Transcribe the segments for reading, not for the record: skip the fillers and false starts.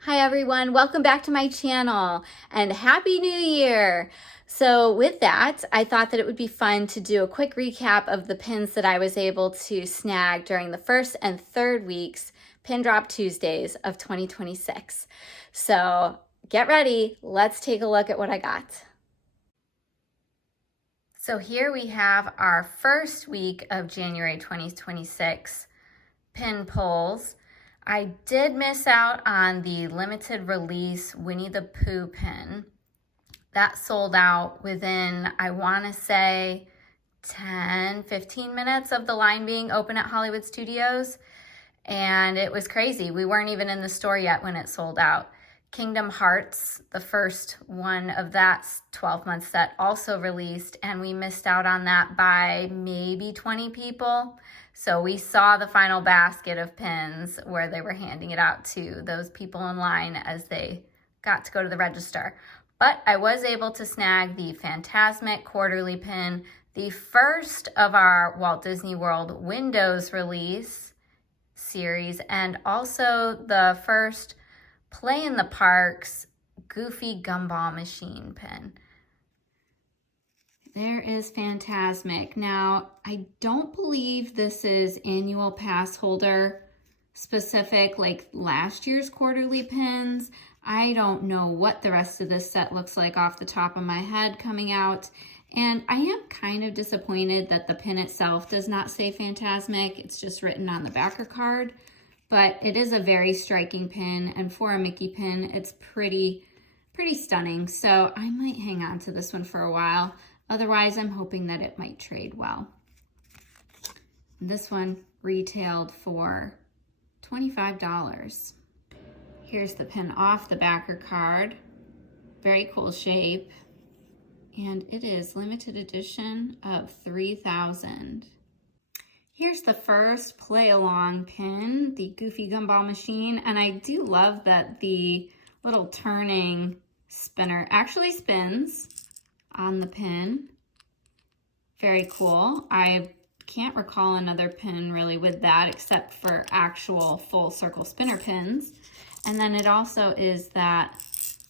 Hi everyone, welcome back to my channel and Happy New Year! So with that, I thought that it would be fun to do a quick recap of the pins that I was able to snag during the first and third weeks, Pin Drop Tuesdays of 2026. So get ready, let's take a look at what I got. So here we have our first week of January 2026 pin pulls. I did miss out on the limited release Winnie the Pooh pin. That sold out within, I want to say, 10-15 minutes of the line being open at Hollywood Studios. And it was crazy. We weren't even in the store yet when it sold out. Kingdom Hearts, the first one of that 12-month set, also released, and we missed out on that by maybe 20 people. So we saw the final basket of pins where they were handing it out to those people in line as they got to go to the register. But I was able to snag the Fantasmic quarterly pin, the first of our Walt Disney World Windows release series, and also the first Play in the Parks Goofy Gumball Machine pin. There is Fantasmic. Now, I don't believe this is annual pass holder specific like last year's quarterly pins. I don't know what the rest of this set looks like off the top of my head coming out. And I am kind of disappointed that the pin itself does not say Fantasmic. It's just written on the backer card. But it is a very striking pin, and for a Mickey pin, it's pretty stunning. So I might hang on to this one for a while. Otherwise, I'm hoping that it might trade well. This one retailed for $25. Here's the pin off the backer card. Very cool shape. And it is limited edition of 3,000. Here's the first play-along pin, the Goofy Gumball Machine, and I do love that the little turning spinner actually spins on the pin. Very cool. I can't recall another pin really with that except for actual full circle spinner pins. And then it also is that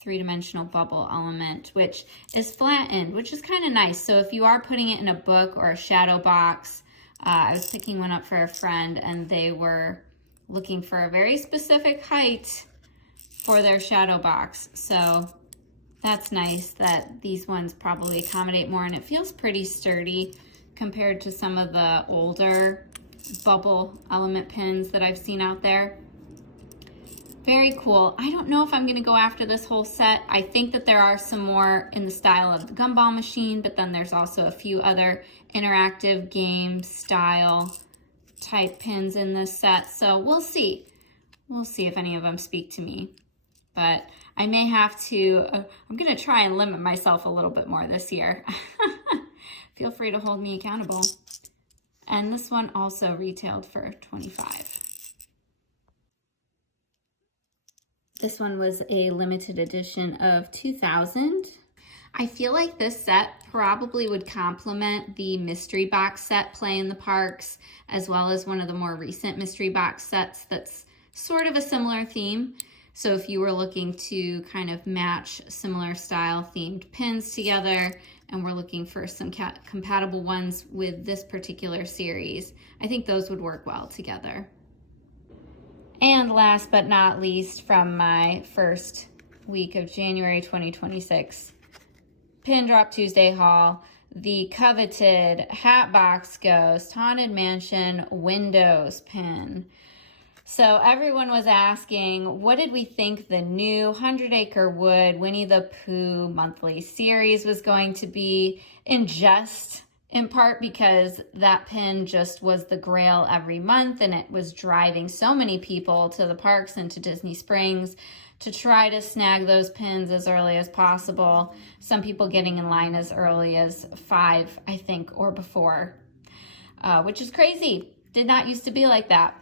three-dimensional bubble element, which is flattened, which is kind of nice. So if you are putting it in a book or a shadow box, I was picking one up for a friend and they were looking for a very specific height for their shadow box. So that's nice that these ones probably accommodate more, and it feels pretty sturdy compared to some of the older bubble element pins that I've seen out there. Very cool. I don't know if I'm going to go after this whole set. I think that there are some more in the style of the Gumball Machine, but then there's also a few other interactive game style type pins in this set. So we'll see. We'll see if any of them speak to me. But I may have to, I'm going to try and limit myself a little bit more this year. Feel free to hold me accountable. And this one also retailed for $25. This one was a limited edition of 2,000. I feel like this set probably would complement the mystery box set Play in the Parks, as well as one of the more recent mystery box sets that's sort of a similar theme. So if you were looking to kind of match similar style themed pins together and we're looking for some compatible ones with this particular series, I think those would work well together. And last but not least, from my first week of January 2026 Pin Drop Tuesday haul, the coveted Hatbox Ghost Haunted Mansion Windows pin. So everyone was asking, what did we think the new 100 Acre Wood Winnie the Pooh monthly series was going to be, in part because that pin just was the grail every month, and it was driving so many people to the parks and to Disney Springs to try to snag those pins as early as possible. Some people getting in line as early as 5, I think, or before, which is crazy. Did not used to be like that.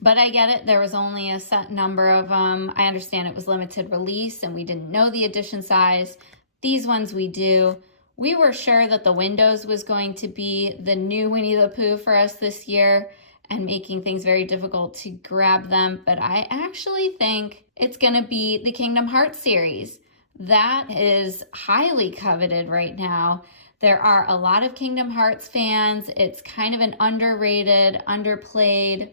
But I get it. There was only a set number of them. I understand it was limited release and we didn't know the edition size. These ones we do. We were sure that the Windows was going to be the new Winnie the Pooh for us this year, and making things very difficult to grab them, but I actually think it's gonna be the Kingdom Hearts series. That is highly coveted right now. There are a lot of Kingdom Hearts fans. It's kind of an underrated, underplayed,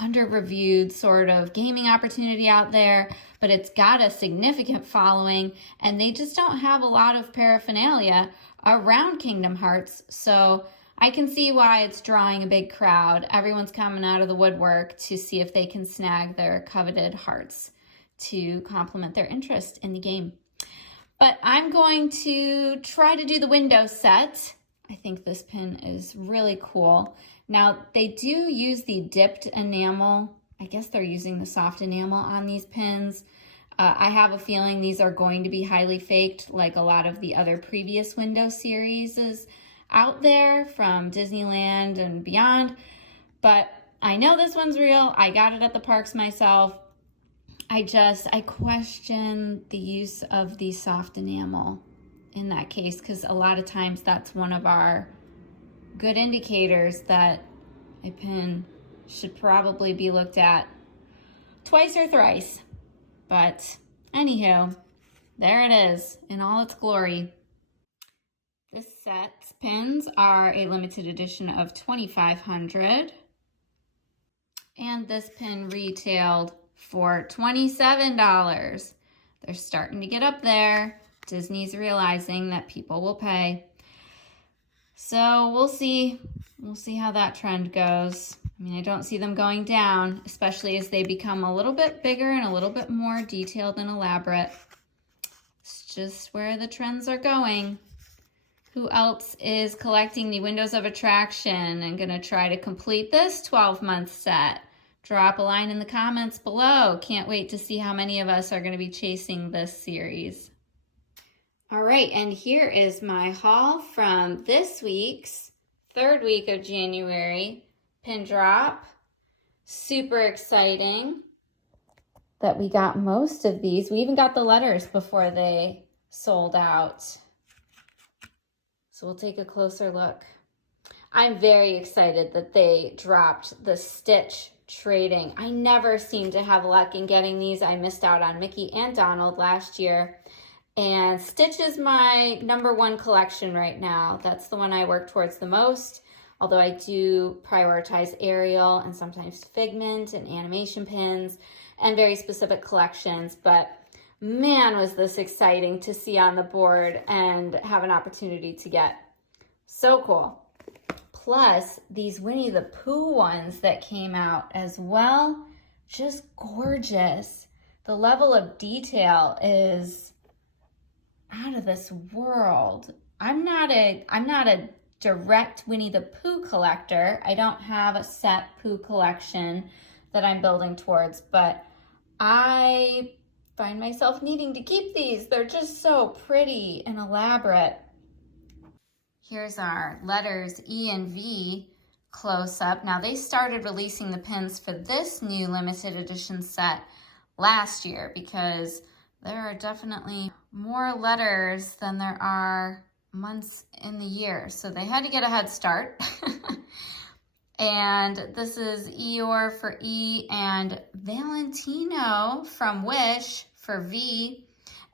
under-reviewed sort of gaming opportunity out there, but it's got a significant following, and they just don't have a lot of paraphernalia around Kingdom Hearts, so I can see why it's drawing a big crowd. Everyone's coming out of the woodwork to see if they can snag their coveted hearts to complement their interest in the game. But I'm going to try to do the window set. I think this pin is really cool. Now, they do use the dipped enamel. I guess they're using the soft enamel on these pins. I have a feeling these are going to be highly faked, like a lot of the other previous window series out there from Disneyland and beyond. But I know this one's real. I got it at the parks myself. I question the use of the soft enamel in that case, because a lot of times that's one of our good indicators that a pin should probably be looked at twice or thrice. But anywho, there it is in all its glory. This set's pins are a limited edition of 2,500. And this pin retailed for $27. They're starting to get up there. Disney's realizing that people will pay. So we'll see. We'll see how that trend goes. I mean, I don't see them going down, especially as they become a little bit bigger and a little bit more detailed and elaborate. It's just where the trends are going. Who else is collecting the Windows of Attraction and gonna try to complete this 12-month set? Drop a line in the comments below. Can't wait to see how many of us are gonna be chasing this series. All right, and here is my haul from this week's third week of January pin drop. Super exciting that we got most of these. We even got the letters before they sold out. So we'll take a closer look. I'm very excited that they dropped the Stitch trading. I never seem to have luck in getting these. I missed out on Mickey and Donald last year. And Stitch is my #1 collection right now. That's the one I work towards the most, although I do prioritize Ariel and sometimes Figment and animation pins and very specific collections. But man, was this exciting to see on the board and have an opportunity to get. So cool. Plus, these Winnie the Pooh ones that came out as well, just gorgeous. The level of detail is out of this world. I'm not a direct Winnie the Pooh collector. I don't have a set Pooh collection that I'm building towards, but I find myself needing to keep these. They're just so pretty and elaborate. Here's our letters E and V close up. Now they started releasing the pins for this new limited edition set last year because there are definitely more letters than there are months in the year. So they had to get a head start. And this is Eeyore for E and Valentino from Wish for V.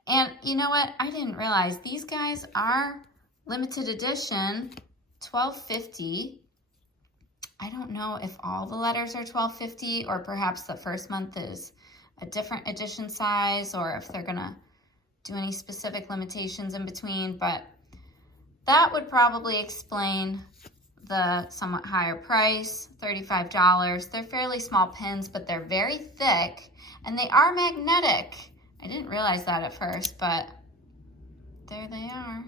And you know what? I didn't realize these guys are limited edition, $12.50. I don't know if all the letters are $12.50 or perhaps the first month is a different edition size or if they're gonna do any specific limitations in between, but that would probably explain the somewhat higher price, $35. They're fairly small pins, but they're very thick and they are magnetic. I didn't realize that at first, but there they are.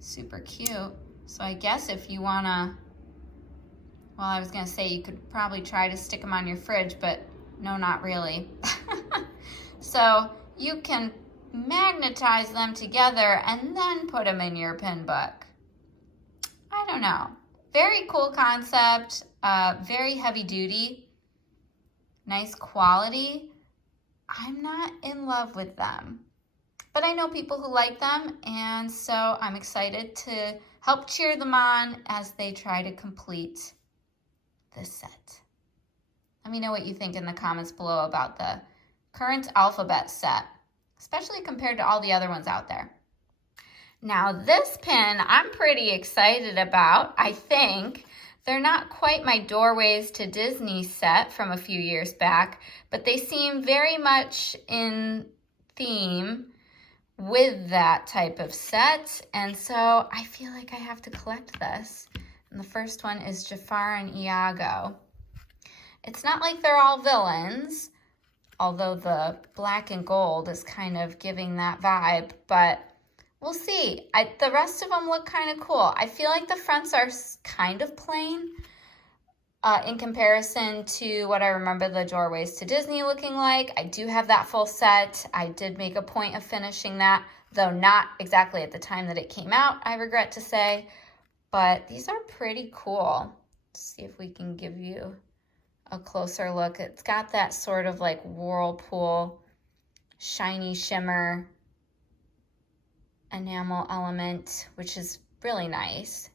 Super cute. So I guess if you wanna, well, I was gonna say you could probably try to stick them on your fridge, but no, not really. So you can magnetize them together and then put them in your pin book. I don't know. Very cool concept, very heavy duty, nice quality. I'm not in love with them, but I know people who like them, and so I'm excited to help cheer them on as they try to complete this set. Let me know what you think in the comments below about the current alphabet set, especially compared to all the other ones out there. Now this pin I'm pretty excited about. I think they're not quite my Doorways to Disney set from a few years back, but they seem very much in theme with that type of set, and so I feel like I have to collect this. And the first one is Jafar and Iago. It's not like they're all villains, although the black and gold is kind of giving that vibe, but we'll see. The rest of them look kind of cool. I feel like the fronts are kind of plain in comparison to what I remember the Doorways to Disney looking like. I do have that full set. I did make a point of finishing that, though not exactly at the time that it came out, I regret to say. But these are pretty cool. Let's see if we can give you a closer look. It's got that sort of like whirlpool, shiny shimmer enamel element, which is really nice.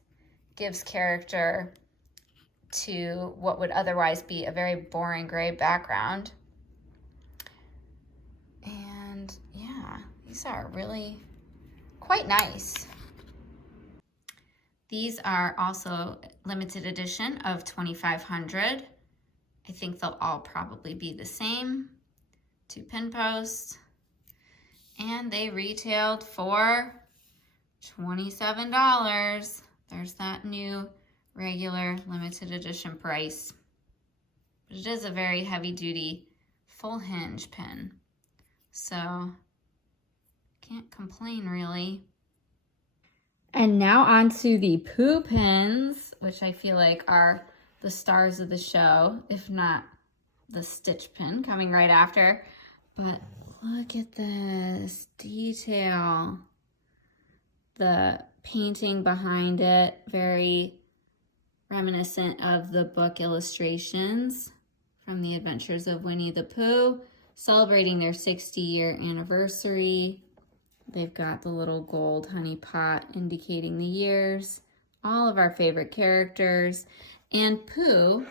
Gives character to what would otherwise be a very boring gray background. And yeah, these are really quite nice. These are also limited edition of 2,500. I think they'll all probably be the same. 2 pin posts. And they retailed for $27. There's that new regular limited edition price. But it is a very heavy duty full hinge pin. So can't complain really. And now on to the Pooh pins, which I feel like are the stars of the show, if not the Stitch pin coming right after. But look at this detail. The painting behind it, very reminiscent of the book illustrations from the Adventures of Winnie the Pooh, celebrating their 60-year anniversary. They've got the little gold honey pot indicating the years, all of our favorite characters, and Pooh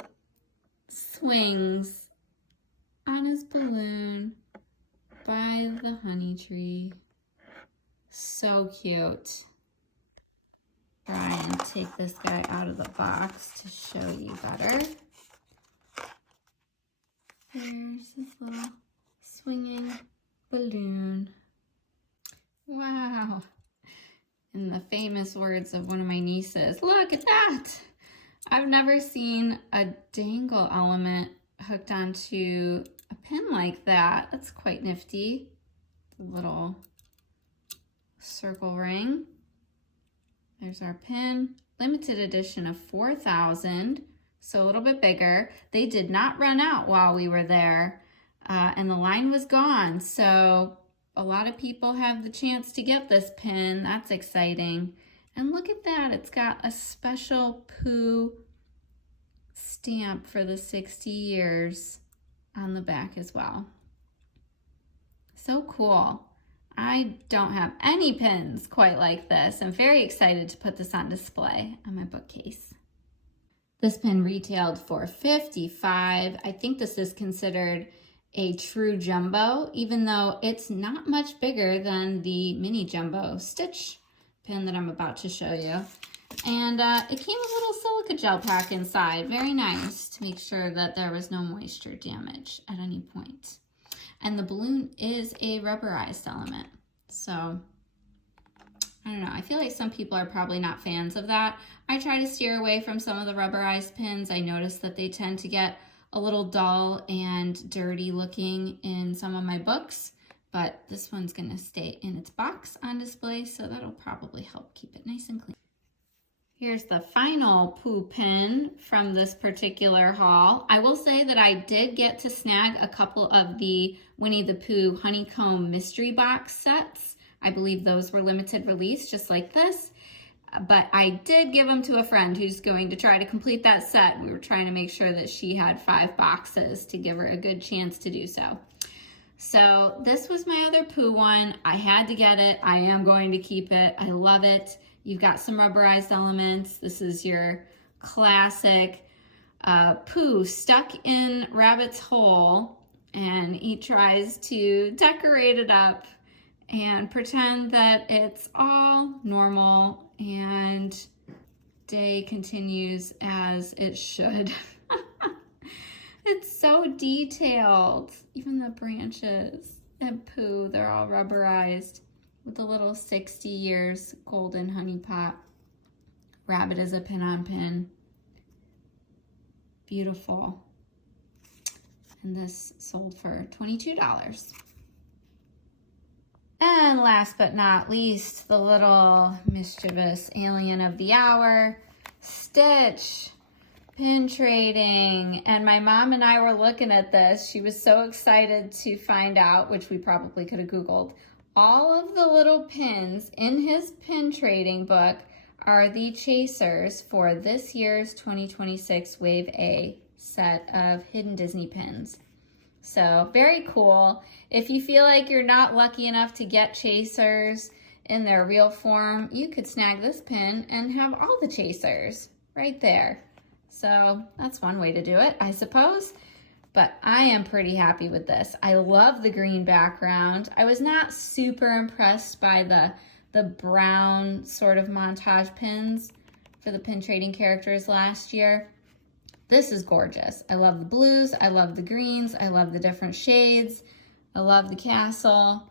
swings on his balloon by the honey tree. So cute. Try and take this guy out of the box to show you better. There's his little swinging balloon. Wow. In the famous words of one of my nieces, look at that. I've never seen a dangle element hooked onto a pin like that. That's quite nifty. The little circle ring. There's our pin. Limited edition of 4,000, so a little bit bigger. They did not run out while we were there, and the line was gone, so a lot of people have the chance to get this pin. That's exciting. And look at that. It's got a special Pooh stamp for the 60 years on the back as well. So cool. I don't have any pins quite like this. I'm very excited to put this on display on my bookcase. This pin retailed for $55. I think this is considered a true jumbo, even though it's not much bigger than the mini jumbo Stitch pin that I'm about to show you. And it came with a little silica gel pack inside. Very nice to make sure that there was no moisture damage at any point. And the balloon is a rubberized element. So, I don't know. I feel like some people are probably not fans of that. I try to steer away from some of the rubberized pins. I notice that they tend to get a little dull and dirty looking in some of my books, but this one's gonna stay in its box on display, so that'll probably help keep it nice and clean. Here's the final Pooh pin from this particular haul. I will say that I did get to snag a couple of the Winnie the Pooh honeycomb mystery box sets. I believe those were limited release, just like this. But I did give them to a friend who's going to try to complete that set. We were trying to make sure that she had 5 boxes to give her a good chance to do so. So this was my other Pooh one. I had to get it. I am going to keep it. I love it. You've got some rubberized elements. This is your classic Pooh stuck in Rabbit's hole, and he tries to decorate it up and pretend that it's all normal, and day continues as it should. It's so detailed. Even the branches and Pooh, they're all rubberized with a little 60 years golden honey pot. Rabbit is a pin-on-pin. Beautiful. And this sold for $22. And last but not least, the little mischievous alien of the hour, Stitch. Pin trading. And my mom and I were looking at this. She was so excited to find out, which we probably could have Googled, all of the little pins in his pin trading book are the chasers for this year's 2026 Wave A set of hidden Disney pins. So very cool. If you feel like you're not lucky enough to get chasers in their real form, you could snag this pin and have all the chasers right there. So that's one way to do it, I suppose. But I am pretty happy with this. I love the green background. I was not super impressed by the brown sort of montage pins for the pin trading characters last year. This is gorgeous. I love the blues. I love the greens. I love the different shades. I love the castle.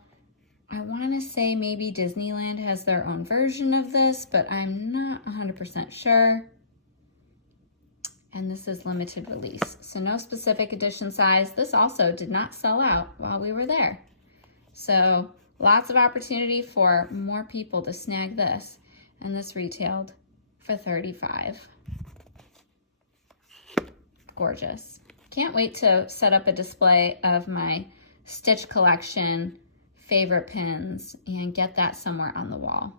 I want to say maybe Disneyland has their own version of this, but I'm not 100% sure. And this is limited release, so no specific edition size. This also did not sell out while we were there. So lots of opportunity for more people to snag this. And this retailed for $35. Gorgeous. Can't wait to set up a display of my Stitch collection favorite pins and get that somewhere on the wall.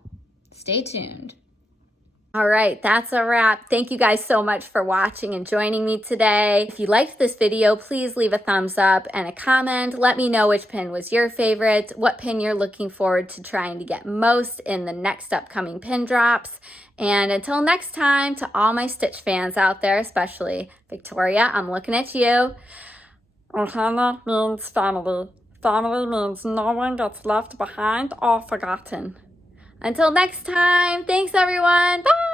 Stay tuned. All right, that's a wrap. Thank you guys so much for watching and joining me today. If you liked this video, please leave a thumbs up and a comment. Let me know which pin was your favorite, what pin you're looking forward to trying to get most in the next upcoming pin drops. And until next time, to all my Stitch fans out there, especially Victoria, I'm looking at you. Ohana means family. Family means no one gets left behind or forgotten. Until next time, thanks everyone. Bye!